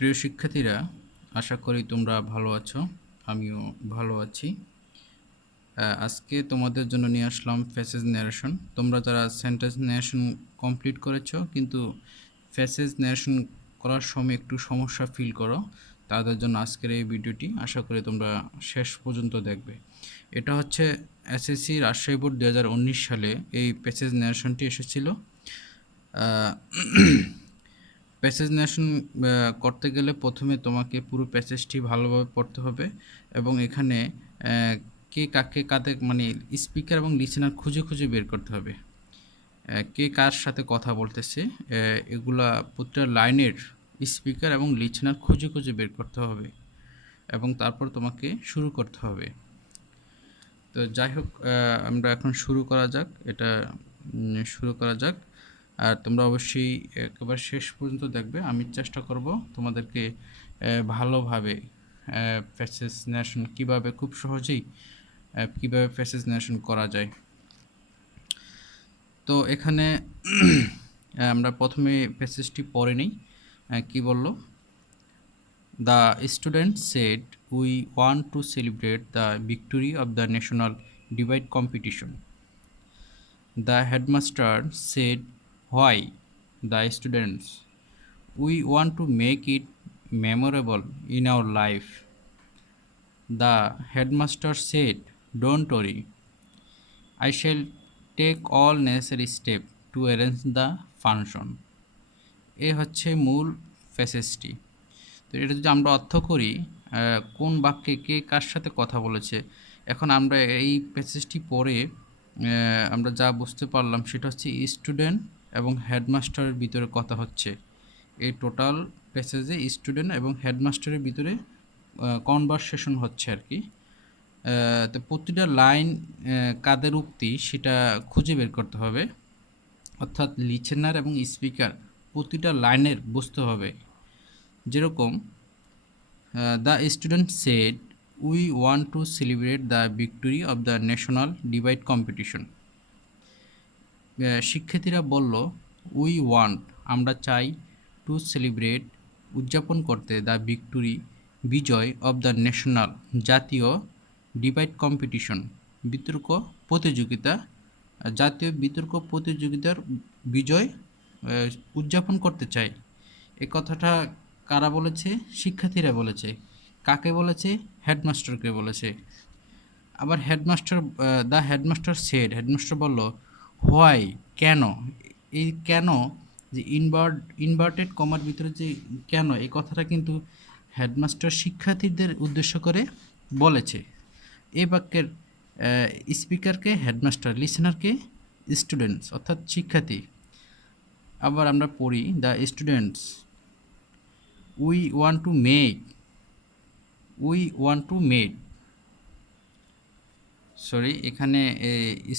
প্রিয় শিক্ষার্থীরা, আশা করি তোমরা ভালো আছো। আমিও ভালো আছি। আজকে তোমাদের জন্য নিয়ে আসলাম ফেসেজ ন্যারেশন। তোমরা যারা সেন্টেন্স ন্যারেশন কমপ্লিট করেছো কিন্তু ফেসেজ ন্যারেশন করার সময় একটু সমস্যা ফিল করো, তাদের জন্য আজকের এই ভিডিওটি। আশা করি তোমরা শেষ পর্যন্ত দেখবে। এটা হচ্ছে এসএসসি রাজশাহী বোর্ড 2019 সালে এই ফেসেজ ন্যারেশনটি এসেছিল। প্যাসেজ ন্যারেশন করতে গেলে প্রথমে তোমাকে পুরো প্যাসেজটি ভালোভাবে পড়তে হবে এবং এখানে কে কাকে কাদের মানে স্পিকার এবং লিসেনার খুঁজে খুঁজে বের করতে হবে। কে কার সাথে কথা বলতেছে এগুলা প্রতিটা লাইনের স্পিকার এবং লিসেনার খুঁজে খুঁজে বের করতে হবে এবং তারপর তোমাকে শুরু করতে হবে। তো যাই হোক, আমরা এখন শুরু করা যাক। শুরু করা যাক। আর তোমরা অবশ্যই একেবারে শেষ পর্যন্ত দেখবে। আমি চেষ্টা করব তোমাদেরকে ভালোভাবে ফেসেস ন্যারেশন কীভাবে খুব সহজেই কীভাবে ফেসেস ন্যারেশন করা যায়। তো এখানে আমরা প্রথমে ফেসেসটি পড়ে নিই। কি বললো? The student said, "We want to celebrate the victory of the national debate competition." The headmaster said, "Why?" The students, "We want to make it memorable in our life." The headmaster said, "Don't worry. I shall take all necessary steps to arrange the function." এ হচ্ছে মূল ফেসেসটি। তো এটা যদি আমরা অর্থ করি, কোন বাক্যে কে কার সাথে কথা বলেছে, এখন আমরা এই প্যাসেজটি পড়ে আমরা যা বুঝতে পারলাম সেটা হচ্ছে স্টুডেন্ট এবং হেডমাস্টারের ভিতরে কথা হচ্ছে। এই টোটাল প্যাসেজে স্টুডেন্ট এবং হেডমাস্টারের ভিতরে কনভারসেশন হচ্ছে আর কি। তো প্রতিটা লাইন কাদের উক্তি সেটা খুঁজে বের করতে হবে, অর্থাৎ লিসেনার এবং স্পিকার প্রতিটা লাইনের বুঝতে হবে। যেরকম the student said, "we want to celebrate the victory of the national debate competition." শিক্ষার্থীরা বলল, "উই ওয়ান্ট আমরা চাই, টু সেলিব্রেট উদযাপন করতে, দ্য ভিক্টোরি বিজয়, অব দ্য ন্যাশনাল জাতীয়, ডিবেট কম্পিটিশন বিতর্ক প্রতিযোগিতা, জাতীয় বিতর্ক প্রতিযোগিতার বিজয় উদযাপন করতে চাই।" এই কথাটা কারা বলেছে? শিক্ষার্থীরা বলেছে। কাকে বলেছে? হেডমাস্টারকে বলেছে। আবার দ্য হেডমাস্টার সেড, হেডমাস্টার বলল, হোয়াই কেন। এই কেন যে ইনভার্টেড কমার ভিতরে যে কেন, এই কথাটা কিন্তু হেডমাস্টার শিক্ষার্থীদের উদ্দেশ্য করে বলেছে। এই বাক্যের স্পিকারকে হেডমাস্টার, লিসেনারকে স্টুডেন্টস অর্থাৎ শিক্ষার্থী। আবার আমরা পড়ি, the students we want to make, sorry এখানে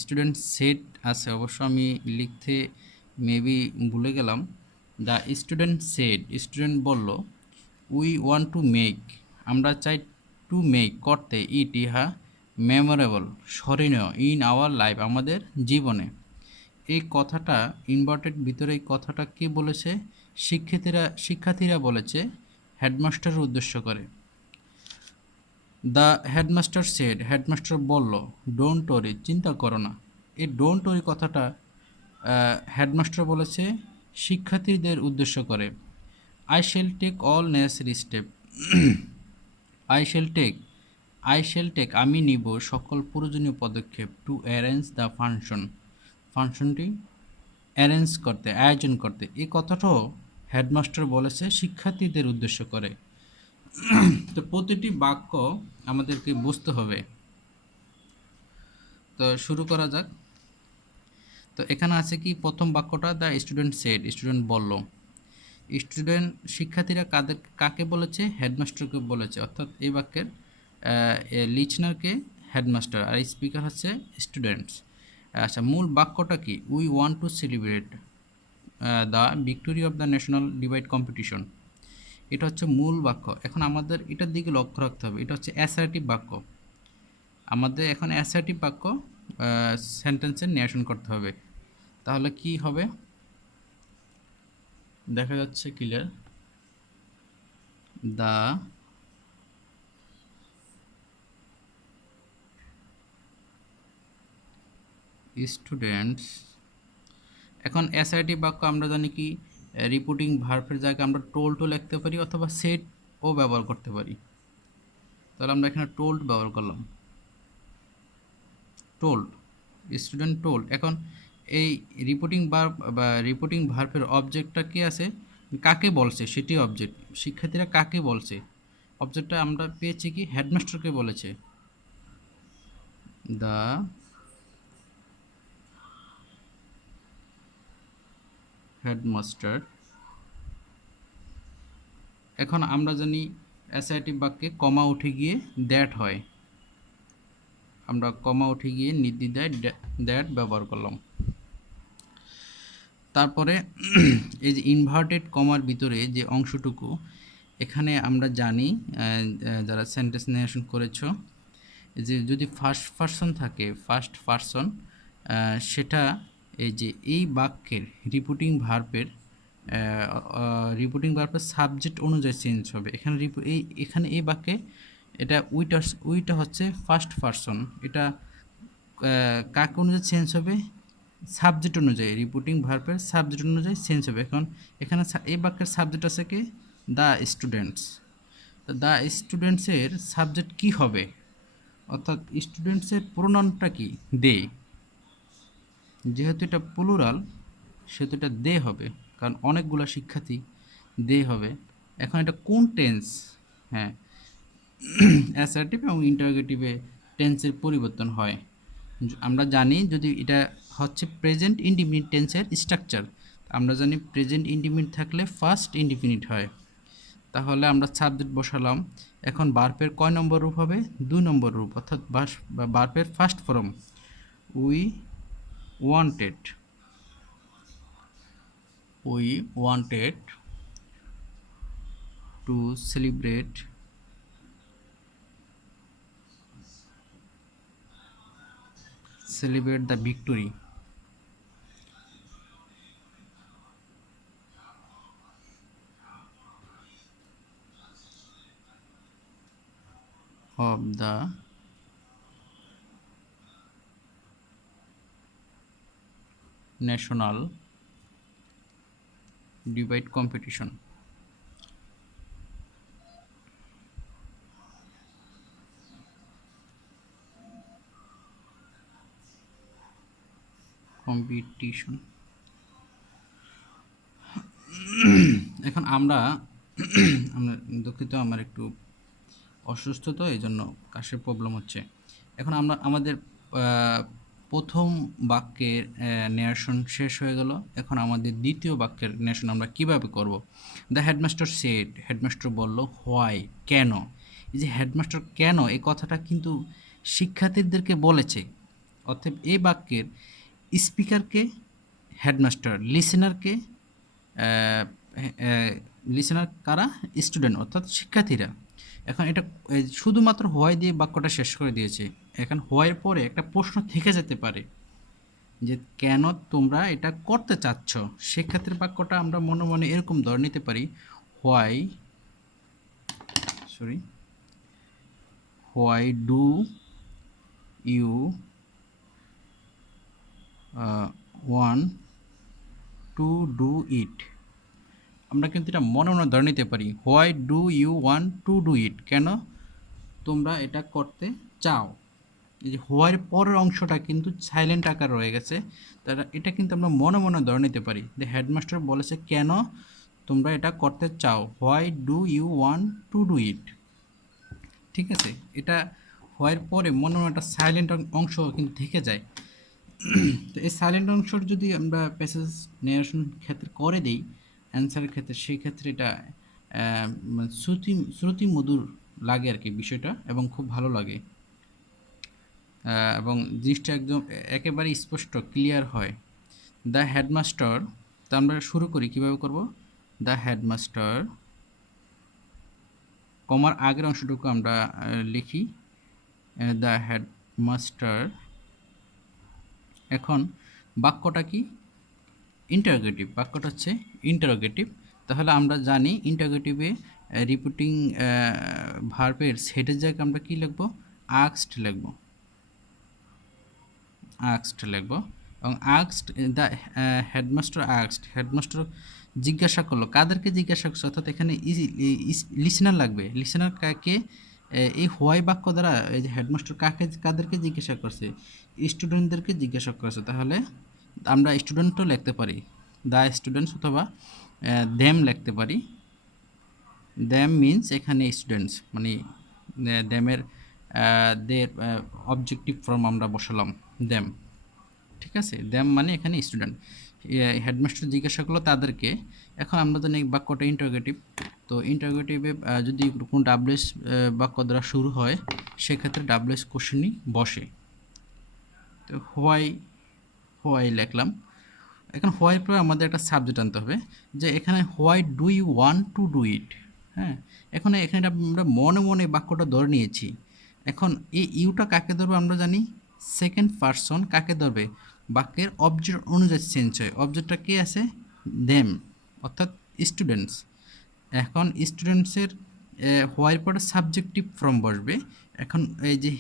স্টুডেন্ট সেট আছে, অবশ্য আমি লিখতে মেবি ভুলে গেলাম। দ্য স্টুডেন্ট সেড, স্টুডেন্ট বলল, উই ওয়ান্ট টু মেক আমরা চাই, টু মেক করতে, ইহা মেমোরেবল স্মরণীয়, ইন আওয়ার লাইফ আমাদের জীবনে। এই কথাটা ইনভার্টেড ভিতরে এই কথাটা কে বলেছে? শিক্ষার্থীরা বলেছে হেডমাস্টারের উদ্দেশ্য করে। দ্য হেডমাস্টার সেড, হেডমাস্টার বলল, ডোন্ট ওরি চিন্তা করো না। এই ডোন্ট ওরি কথাটা হেডমাস্টার বলেছে শিক্ষার্থীদের উদ্দেশ্য করে। I shall take all necessary step, I shall take আমি নিব সকল প্রয়োজনীয় পদক্ষেপ, টু অ্যারেঞ্জ দ্য ফাংশনটি অ্যারেঞ্জ করতে, আয়োজন করতে। এই কথাটাও হেডমাস্টার বলেছে শিক্ষার্থীদের উদ্দেশ্য করে। তো প্রতিটি বাক্য আমাদেরকে বুঝতে হবে। তো শুরু করা যাক। তো এখানে আছে কি, প্রথম বাক্যটা দ্য স্টুডেন্ট সেড, স্টুডেন্ট বলল। স্টুডেন্ট শিক্ষার্থীরা কাকে বলেছে? হেডমাস্টারকে বলেছে, অর্থাৎ এই বাক্যের লিসনারকে হেডমাস্টার আর স্পিকার হচ্ছে স্টুডেন্টস। আচ্ছা, মূল বাক্যটা কি? We want to celebrate the victory of the national debate competition. এটা হচ্ছে মূল বাক্য। এখন আমাদের এটার দিকে লক্ষ্য রাখতে হবে, এটা হচ্ছে অ্যাসার্টিভ বাক্য। আমাদের এখন অ্যাসার্টিভ বাক্য সেন্টেন্সের ন্যারেশন করতে হবে। তাহলে কি হবে দেখা যাচ্ছে ক্লিয়ার? The students. এখন এসআইটি বাক্য আমরা জানি কি রিপোর্টিং ভার্বের জায়গায় আমরা টোল্ডও লিখতে পারি অথবা সেটও ব্যবহার করতে পারি। তাহলে আমরা এখানে টোল্ড ব্যবহার করলাম, টোল্ড, স্টুডেন্ট টোল্ড। এখন এই রিপোর্টিং ভার্ব বা রিপোর্টিং ভার্বের অবজেক্টটা কি আছে, কাকে বলছে সেটি অবজেক্ট, শিক্ষার্থীরা কাকে বলছে, অবজেক্টটা আমরা পেয়েছি কি হেডমাস্টারকে বলেছে, দ্য হেডমাস্টার। এখন আমরা জানি অ্যাসার্টিভ বাক্যে কমা উঠে গিয়ে দ্যাট হয়, আমরা কমা উঠে গিয়ে নির্দ্বিধায় দ্যাট ব্যবহার করলাম। তারপরে এই যে ইনভার্টেড কমার ভিতরে যে অংশটুকু, এখানে আমরা জানি যারা সেন্টেন্স নেরেশন করেছো যে যদি ফার্স্ট পারসন থাকে, ফার্স্ট পারসন, সেটা এই যে এই বাক্যের রিপোর্টিং ভার্বের সাবজেক্ট অনুযায়ী চেঞ্জ হবে। এখানে এই বাক্যে এটা উইটা হচ্ছে ফার্স্ট পারসন, এটা কাকে অনুযায়ী চেঞ্জ হবে, সাবজেক্ট অনুযায়ী, রিপোর্টিং ভার্বের সাবজেক্ট অনুযায়ী চেঞ্জ হবে। এখন এখানে এই বাক্যের সাবজেক্ট আছে কি দ্য স্টুডেন্টস, তো দ্য স্টুডেন্টসের সাবজেক্ট কি হবে, অর্থাৎ স্টুডেন্টসের প্রোনাউনটা কি দে, যেহেতু এটা প্লুরাল সেহেতু এটা দে হবে, কারণ অনেকগুলো শিক্ষার্থী দে হবে। এখন এটা কোন টেন্স, হ্যাঁ অ্যাসার্টিভ এবং ইন্টারোগেটিভে টেন্সের পরিবর্তন হয়। আমরা জানি যদি এটা হচ্ছে প্রেজেন্ট ইনডিফিনিট টেন্সের স্ট্রাকচার, আমরা জানি প্রেজেন্ট ইনডিফিনিট থাকলে ফার্স্ট ইনডিফিনিট হয়, তাহলে আমরা সাবজেক্ট বসালাম। এখন বার্পের কয় নম্বর রূপ হবে, 2 নম্বর রূপ, অর্থাৎ বার্পের first form we wanted, to celebrate the victory of the national debate competition. এখন আমরা দুঃখিত, আমার একটু অসুস্থ, তো এই জন্য কাশির প্রবলেম হচ্ছে। এখন আমরা আমাদের প্রথম বাক্যের নেরেশন শেষ হয়ে গেল। এখন আমাদের দ্বিতীয় বাক্যের নেরেশন আমরা কিভাবে করব। দ্য হেডমাস্টার সেড, হেডমাস্টার বলল, হোয়াই, কেন। এই যে হেডমাস্টার কেন, এই কথাটা কিন্তু শিক্ষার্থীদেরকে বলেছে, অর্থাৎ এই বাক্যের স্পিকারকে হেডমাস্টার, লিসেনার কারা, স্টুডেন্ট অর্থাৎ শিক্ষার্থীরা। এখন এটা শুধুমাত্র হোয়াই দিয়ে বাক্যটা শেষ করে দিয়েছে। এখন হোয়াইয়ের পরে একটা প্রশ্ন থেকে যেতে পারে যে কেন তোমরা এটা করতে চাচ্ছ, সেক্ষেত্রে বাক্যটা আমরা মনে মনে এরকম ধরে নিতে পারি, why do you want to do it. আমরা কিন্তু এটা মনে মনে ধরে নিতে পারি, why do you want to do it, কেন তোমরা এটা করতে চাও। এই যে হোয়াইয়ের পরের অংশটা কিন্তু সাইলেন্ট আকার রয়ে গেছে, তারা এটা কিন্তু আমরা মনে মনে ধরে নিতে পারি যে হেডমাস্টার বলেছে কেন তোমরা এটা করতে চাও, why do you want to do it. ঠিক আছে, এটা হোয়াইয়ের পরে মনে মনে একটা সাইলেন্ট অংশ কিন্তু থেকে যায়। তো এই সাইলেন্ট অংশর যদি আমরা প্যাসেজ নেরেশন ক্ষেত্রে করে দিই অ্যান্সারের ক্ষেত্রে, সেই ক্ষেত্রে এটা শ্রুতি মধুর লাগে আর কি বিষয়টা, এবং খুব ভালো লাগে, এবং জিনিসটা একদম একেবারে স্পষ্ট ক্লিয়ার হয়। দ্য হেডমাস্টার, তা আমরা শুরু করি কীভাবে করব, দ্য হেডমাস্টার, কমার আগের অংশটুকু আমরা লিখি দ্য হেডমাস্টার। এখন বাক্যটা কি, ইন্টারোগেটিভ, বাক্যটা হচ্ছে ইন্টারোগেটিভ। তাহলে আমরা জানি ইন্টারোগেটিভে রিপিটিং ভার্বের সেটের জায়গায় আমরা কি লিখব, আস্কড লিখব, আস্কড লিখব। এবং asked the headmaster asked, headmaster জিজ্ঞাসা করলো, কাদেরকে জিজ্ঞাসা করছে, অর্থাৎ এখানে লিসেনার লাগবে। লিসেনার কাকে, এই হোয়াই বাক্য দ্বারা এই যে হেডমাস্টার কাদেরকে জিজ্ঞাসা করছে, স্টুডেন্টদেরকে জিজ্ঞাসা করছে। তাহলে আমরা স্টুডেন্টও লিখতে পারি, দ্য স্টুডেন্টস, অথবা দেম লিখতে পারি। দ্যাম মিন্স এখানে স্টুডেন্টস, মানে দ্যামের দের অবজেক্টিভ ফর্ম আমরা বসালাম দ্যাম, ঠিক আছে। দ্যাম মানে এখানে স্টুডেন্ট। হেডমাস্টার জিজ্ঞাসা করলো তাদেরকে। এখন আমরা জানি বাক্যটা ইন্টারোগেটিভ, তো ইন্টারোগেটিভে যদি কোনো ডাব্লিউএস বাক্য দ্বারা শুরু হয় সেক্ষেত্রে ডাব্লিউএস কোশ্চেনই বসে। তো হোয়াই লিখলাম। এখন হোয়াইয়ের পরে আমাদের একটা সাবজেক্ট আনতে হবে, যে এখানে why do you want to do it. হ্যাঁ, এখানে আমরা মনে মনে বাক্যটা ধরে নিয়েছি। এখন এই ইউটা কাকে ধরবে আমরা জানি, সেকেন্ড পারসন কাকে ধরবে, বাক্যের অবজেক্ট অনুযায়ী চেঞ্জ হয়। অবজেক্টটা কে আছে, দেম, অর্থাৎ স্টুডেন্টস। এখন স্টুডেন্টসের হোয়াইয়ের পরে সাবজেক্টিভ ফর্ম বসবে। এখন এই যে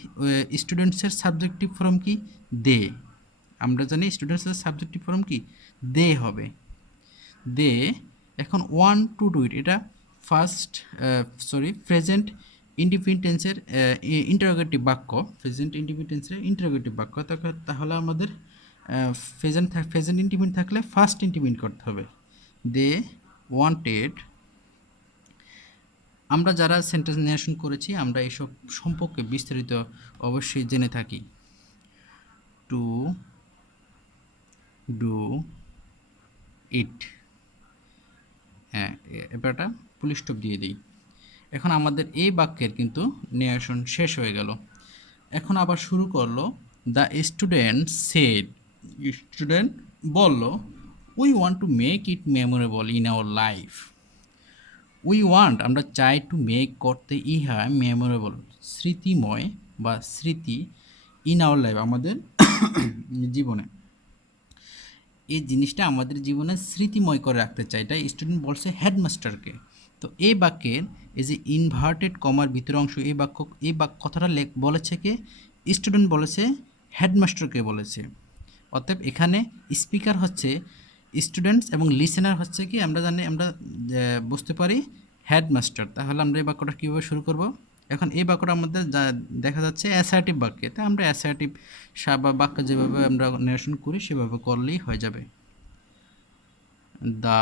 স্টুডেন্টসের সাবজেক্টিভ ফর্ম কি, দে। আমরা জানি স্টুডেন্টসের সাবজেক্টিভ ফর্ম কি, দে হবে, দে। এখন ওয়ান টু ডু ইট, এটা প্রেজেন্ট ইন্ডিপেন্ডেন্সের ইন্টারোগেটিভ বাক্য, প্রেজেন্ট ইন্ডিপেন্ডেন্সের ইন্টারোগেটিভ বাক্য। তাহলে আমাদের প্রেজেন্ট ইন্ডিপেন্ডেন্ট থাকলে ফার্স্ট ইন্ডিপেন্ডেন্ট করতে হবে। They wanted. আমরা যারা সেন্টেন্স নির্বাচন করেছি আমরা এসব সম্পর্কে বিস্তারিত অবশ্যই জেনে থাকি। টু ডু ইট, হ্যাঁ, এবারটা ফুল স্টপ দিয়ে দিই। এখন আমাদের এই বাক্যের কিন্তু নির্বাচন শেষ হয়ে গেল। এখন আবার শুরু করলো, দ্য স্টুডেন্ট সেড, স্টুডেন্ট বলল, we want to make it memorable in our life. We want আমরা চাই, টু মেক করতে, ইহা মেমোরেবল স্মৃতিময় বা স্মৃতি, ইন আওয়ার লাইফ আমাদের জীবনে, এই জিনিসটা আমাদের জীবনে স্মৃতিময় করে রাখতে চাই। তাই স্টুডেন্ট বলছে হেডমাস্টারকে। তো এই বাক্যের এই যে ইনভার্টেড কমার ভিতর অংশ, এই কথাটা বলেছে কে, স্টুডেন্ট বলেছে, হেডমাস্টারকে বলেছে। অতএব এখানে স্পিকার হচ্ছে স্টুডেন্টস এবং লিসেনার হচ্ছে কি, আমরা জানি, আমরা বুঝতে পারি হেডমাস্টার। তাহলে আমরা এই বাক্যটা কীভাবে শুরু করব, এখন এই বাক্যটা আমাদের দেখা যাচ্ছে অ্যাসার্টিভ বাক্যে, তাই আমরা অ্যাসার্টিভ বা বাক্য যেভাবে আমরা নির্বাচন করি সেভাবে করলেই হয়ে যাবে। দ্য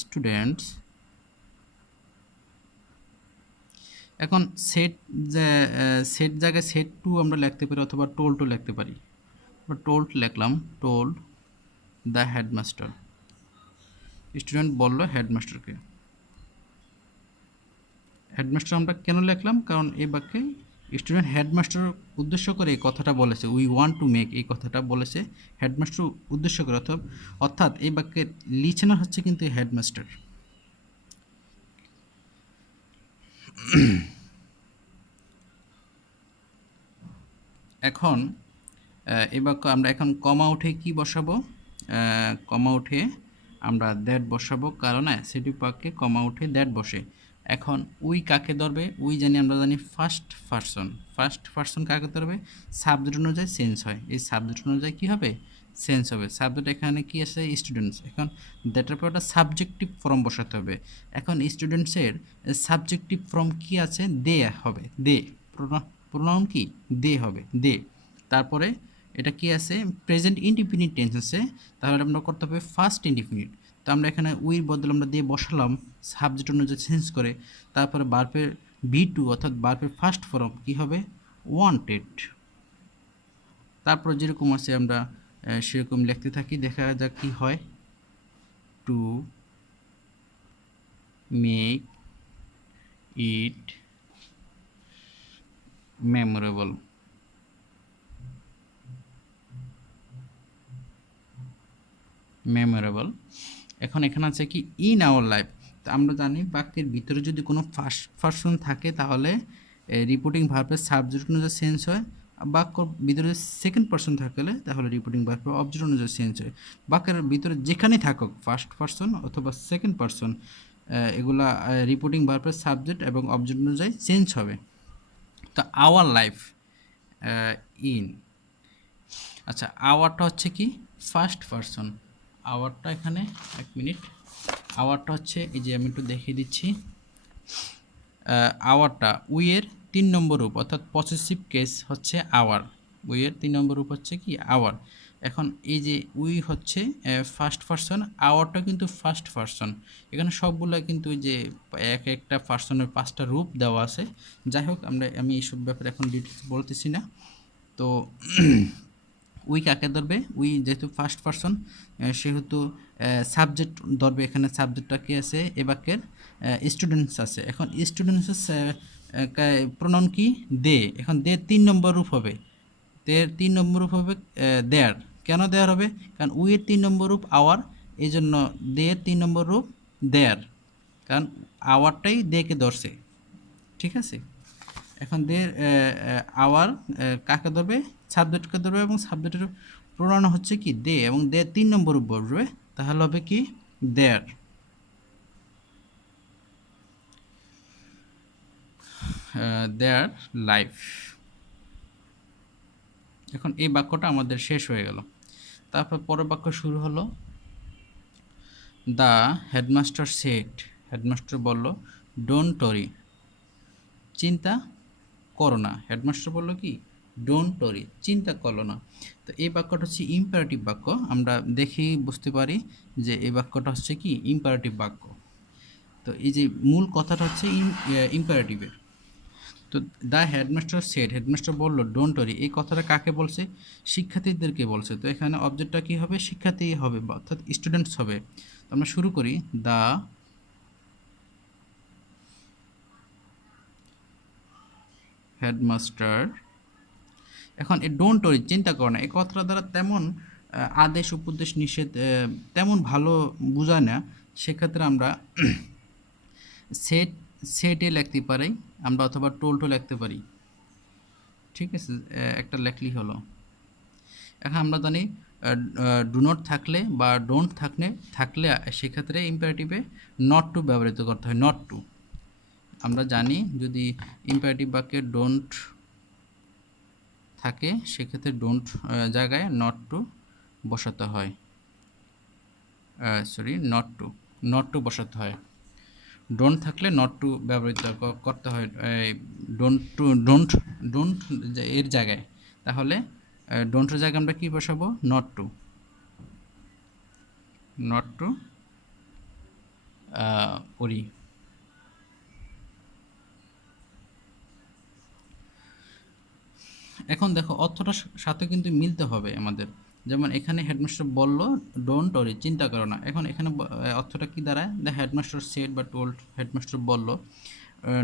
স্টুডেন্টস, এখন সেট জায়গায় সেট টু আমরা লিখতে পারি, অথবা টোল টু লিখতে পারি। টোল্ড লিখলাম, টোল্ড দ্য হেডমাস্টার, স্টুডেন্ট বলল হেডমাস্টারকে। হেডমাস্টার আমরা কেন লিখলাম, কারণ এই বাক্যে স্টুডেন্ট হেডমাস্টার উদ্দেশ্য করে এই কথাটা বলেছে, উই ওয়ান্ট টু মেক, এই কথাটা বলেছে হেডমাস্টার উদ্দেশ্য করে, অর্থাৎ এই বাক্যের লিসেনার হচ্ছে কিন্তু হেডমাস্টার। এখন এই বাক্য আমরা এখন কমা উঠে কি বসাবো, কমা উঠে আমরা দ্যাট বসাবো, কারণ অ্যাসার্টিভ বাক্যে কমা উঠে দ্যাট বসে। এখন উই কাকে ধরবে, উই আমরা জানি ফার্স্ট পারসন কাকে ধরবে, সাবজেক্ট অনুযায়ী চেঞ্জ হয়, এই সাবজেক্ট অনুযায়ী কী হবে, চেঞ্জ হবে। সাবজেক্ট এখানে কি আছে, স্টুডেন্টস। এখন দ্যাটের পর একটা সাবজেক্টিভ ফর্ম বসাতে হবে। এখন স্টুডেন্টসের সাবজেক্টিভ ফর্ম কি আছে, দে হবে, দে। প্রোনাউন কি, দে হবে, দে। তারপরে এটা কি আছে, প্রেজেন্ট ইনডিফিনিট টেন্স আছে, তাহলে আমরা করতে হবে ফার্স্ট ইনডিফিনিট। তো আমরা এখানে উইর বদলে আমরা দিয়ে বসালাম সাবজেক্ট অনুযায়ী চেঞ্জ করে। তারপরে বার্বের V2 অর্থাৎ বার্বের ফার্স্ট ফর্ম কি হবে, ওয়ান্টেড। তারপর যেরকম আছে আমরা সেরকম লিখতে থাকি, দেখা যাক কি হয়। To make it memorable, memorable. এখন এখানে আছে কি, ইন আওয়ার লাইফ। তো আমরা জানি বাক্যের ভিতরে যদি কোনো ফার্স্ট পারসন থাকে তাহলে রিপোর্টিং ভার্বের সাবজেক্ট অনুযায়ী চেঞ্জ হয়। বাক্যর ভিতরে সেকেন্ড পারসন থাকলে তাহলে রিপোর্টিং ভার্বের অবজেক্ট অনুযায়ী চেঞ্জ হয়। বাক্যের ভিতরে যেখানেই থাকুক ফার্স্ট পারসন অথবা সেকেন্ড পারসন, এগুলা রিপোর্টিং ভার্বের সাবজেক্ট এবং অবজেক্ট অনুযায়ী চেঞ্জ হবে। তো আওয়ার লাইফ ইন, আচ্ছা আওয়ারটা হচ্ছে কি ফার্স্ট পারসন, আওয়ারটা এখানে এক মিনিট, আওয়ারটা হচ্ছে এই যে আমি একটু দেখিয়ে দিচ্ছি, আওয়ারটা উইয়ের 3 নম্বর রূপ, অর্থাৎ পসেসিভ কেস হচ্ছে আওয়ার, উইয়ের 3 নম্বর রূপ হচ্ছে কি আওয়ার। এখন এই যে উই হচ্ছে ফার্স্ট পারসন, আওয়ারটা কিন্তু ফার্স্ট পারসন, এখানে সবগুলো কিন্তু যে এক একটা পারসনের 5টা রূপ দেওয়া আছে। যাই হোক আমি এইসব ব্যাপারে এখন ডিটেলস বলতেছি না। তো উই কাকে ধরবে, উই যেহেতু ফার্স্ট পারসন সেহেতু সাবজেক্ট ধরবে, এখানে সাবজেক্টটা কি আছে এ বাক্যের স্টুডেন্টস আছে। এখন স্টুডেন্টসের প্রনাউন কি দে, এখন দে 3 নম্বর রূপ হবে, দের 3 নম্বর রূপ হবে দেয়ার। কেন দেয়ার হবে, কারণ উইয়ের 3 নম্বর রূপ আওয়ার, এই জন্য দের 3 নম্বর রূপ দেয়ার, কারণ আওয়ারটাই দেকে ধরছে, ঠিক আছে। এখন দের আওয়ার কাকে ধরবে, সাবজেক্টকে ধরবে, এবং সাবজেক্টের প্রণয়ন হচ্ছে কি দে, এবং দে 3 নম্বর রূপ বসবে, তাহলে হবে কি দেয়ার। Their life. এখন এই বাক্যটা আমাদের শেষ হয়ে গেল। তারপর পরের বাক্য শুরু হলো, দ্য হেডমাস্টার সেড, হেডমাস্টার বলল ডোন্ট টরি, চিন্তা করো না। হেডমাস্টার বলল কি ডোন্ট টরি, চিন্তা করো না। তো এই বাক্যটা হচ্ছে ইম্পারেটিভ বাক্য, আমরা দেখি বুঝতে পারি যে এই বাক্যটা হচ্ছে কি ইম্পারেটিভ বাক্য। তো এই যে মূল কথাটা হচ্ছে ইম্পারেটিভের। তো দ্য হেডমাস্টার সেড, হেডমাস্টার বলল ডোন্ট ওরি, এই কথাটা কাকে বলছে, শিক্ষার্থীদেরকে বলছে। তো এখানে অবজেক্টটা কি হবে, শিক্ষার্থী হবে, অর্থাৎ স্টুডেন্টস হবে। তো আমরা শুরু করি, দ্য হেডমাস্টার, এখন এই ডোন্ট ওরি চিন্তা করো না, এই কথাটা দ্বারা তেমন আদেশ উপদেশ নিষেধ তেমন ভালো বোঝায় না, সেক্ষেত্রে আমরা সেট সেটে লিখতে পারি আমরা, অথবা টোল্টও লিখতে পারি, ঠিক আছে, একটা লেখলেই হলো। এখন আমরা জানি ডু নট থাকলে বা ডোন্ট থাকলে সেক্ষেত্রে ইম্পারেটিভে নট টু ব্যবহৃত করতে হয়, নট টু। আমরা জানি যদি ইম্পারেটিভ বাক্যে ডোন্ট থাকে সেক্ষেত্রে ডোন্ট জায়গায় নট টু বসাতে হয়, নট টু বসাতে হয়। ডোন্ট থাকলে নট টু ব্যবহৃত করতে হয়, ডোন্ট এর জায়গায়, তাহলে ডোন্টের জায়গায় আমরা কী বসাবো, নট টু ওরি। এখন দেখো অর্থটার সাথে কিন্তু মিলতে হবে আমাদের, যেমন এখানে হেডমাস্টার বলল ডোন্ট ওরি, চিন্তা করো না। এখন এখানে অর্থটা কি দাঁড়ায়, দ্য হেডমাস্টার সেড বা টোল্ড, হেডমাস্টার বলল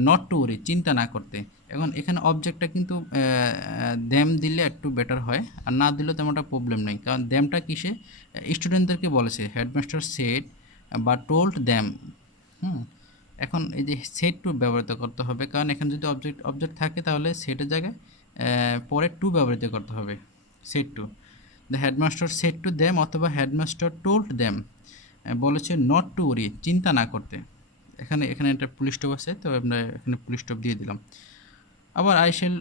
নট টু ওরি, চিন্তা না করতে। এখন এখানে অবজেক্টটা কিন্তু দ্যাম দিলে একটু বেটার হয়, আর না দিলেও তেমন একটা প্রবলেম নেই, কারণ দ্যামটা কিসে, স্টুডেন্টদেরকে বলেছে, হেডমাস্টার সেড বা টোল্ড দ্যাম। এখন এই যে সেট টু ব্যবহৃত করতে হবে, কারণ এখানে যদি অবজেক্ট থাকে তাহলে সেটের জায়গায় পরে টু ব্যবহৃত করতে হবে, said to. The headmaster said to them অথবা হেডমাস্টার টোল্ড দ্যাম, বলেছে নট টু ওরি, চিন্তা না করতে। এখানে একটা পুলিশ স্টপ আছে, তো আমরা এখানে পুলিশ স্টপ দিয়ে দিলাম। আবার I shall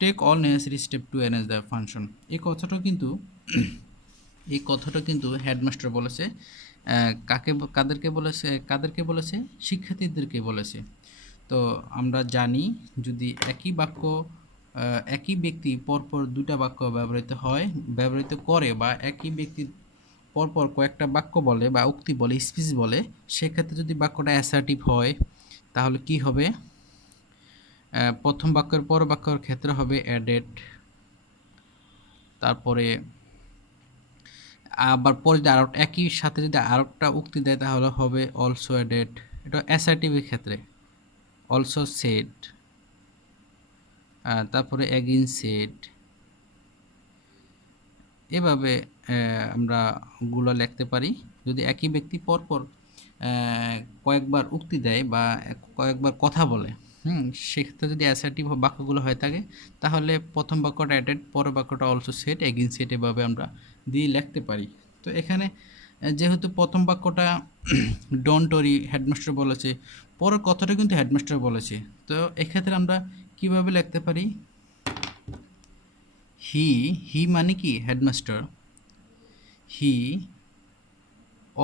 take all necessary step to arrange the function, এই কথাটা কিন্তু হেডমাস্টার বলেছে, কাদেরকে বলেছে, শিক্ষার্থীদেরকে বলেছে। তো আমরা জানি যদি একই ব্যক্তি পরপর দুটা বাক্য ব্যবহৃত করে, বা একই ব্যক্তি পরপর কয়েকটা বাক্য বলে বা উক্তি বলে, স্পিচ বলে, সেক্ষেত্রে যদি বাক্যটা অ্যাসার্টিভ হয় তাহলে কি হবে, প্রথম বাক্যের পর বাক্যের ক্ষেত্রে হবে অ্যাডেড, তারপরে আবার পরে যদি একই সাথে যদি আরেকটা উক্তি দেয় তাহলে হবে অলসো অ্যাডেড, এটা অ্যাসার্টিভের ক্ষেত্রে, অলসো সেড, তারপরে অ্যাগেইন সেড, এভাবে আমরা গুলো লিখতে পারি। যদি একই ব্যক্তি পরপর কয়েকবার উক্তি দেয় বা কয়েকবার কথা বলে, সেক্ষেত্রে যদি অ্যাসার্টিভ বাক্যগুলো হয়ে থাকে তাহলে প্রথম বাক্যটা অ্যাডেড, পরের বাক্যটা অলসো সেট, অ্যাগেইন সেট, এভাবে আমরা দিয়ে লিখতে পারি। তো এখানে যেহেতু প্রথম বাক্যটা ডোন্ট ওরি হেডমাস্টার বলেছে, পরের কথাটা কিন্তু হেডমাস্টার বলেছে, তো এক্ষেত্রে আমরা কিভাবে লিখতে পারি? হি মানে কি হেডমাস্টার, হি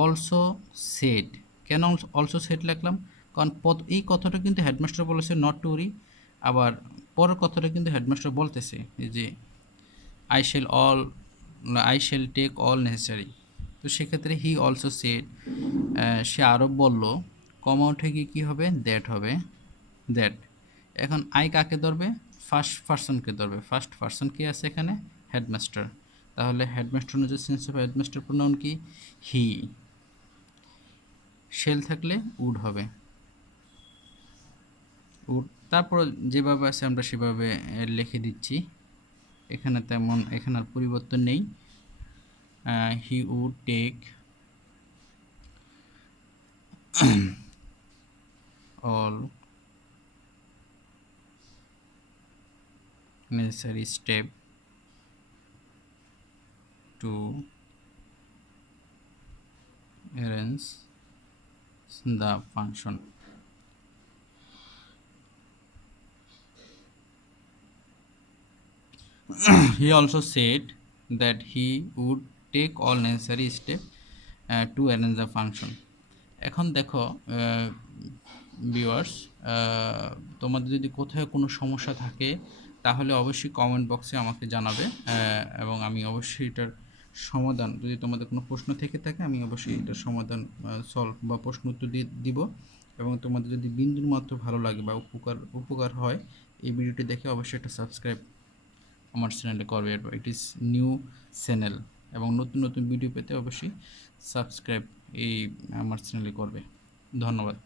অলসো সেড। কেন অলসো সেড লিখলাম? কারণ এই কথাটা কিন্তু হেডমাস্টার বলেছে নট টু ওরি, আবার পরের কথাটা কিন্তু হেডমাস্টার বলতেছে এই যে I shall take all necessary. তো সেক্ষেত্রে হি অলসো সেড, সে আরও বলল, কমা উঠে গিয়ে কী হবে? দ্যাট হবে, দ্যাট। এখন আই কাকে ধরবে? ফার্স্ট পার্সনকে ধরবে। ফার্স্ট পার্সন কে আছে এখানে? হেডমাস্টার। তাহলে হেডমাস্টার অনুযায়ী সেন্স অফ হেডমাস্টার প্রোনাউন কি? হি। শেল থাকলে উড হবে, উড। তারপর যেভাবে আছে আমরা সেভাবে লিখে দিচ্ছি, এখানে আর পরিবর্তন নেই। He would take all necessary step to arrange the function. He also said that he would take all necessary step to arrange the function. এখন দেখো ভিউয়ার্স, তোমাদের যদি কোথাও কোনো সমস্যা থাকে তাহলে অবশ্যই কমেন্ট বক্সে আমাকে জানাবে, এবং আমি অবশ্যই এটার সমাধান, যদি তোমাদের কোনো প্রশ্ন থেকে থাকে আমি অবশ্যই এটার সমাধান সলভ বা প্রশ্ন উত্তর দিয়ে দিব। এবং তোমাদের যদি বিন্দুর মাত্র ভালো লাগে বা উপকার হয় এই ভিডিওটি দেখে অবশ্যই এটা সাবস্ক্রাইব আমার চ্যানেলে করবে। ইট ইজ নিউ চ্যানেল, এবং নতুন নতুন ভিডিও পেতে অবশ্যই সাবস্ক্রাইব আমার চ্যানেলে করবে। ধন্যবাদ।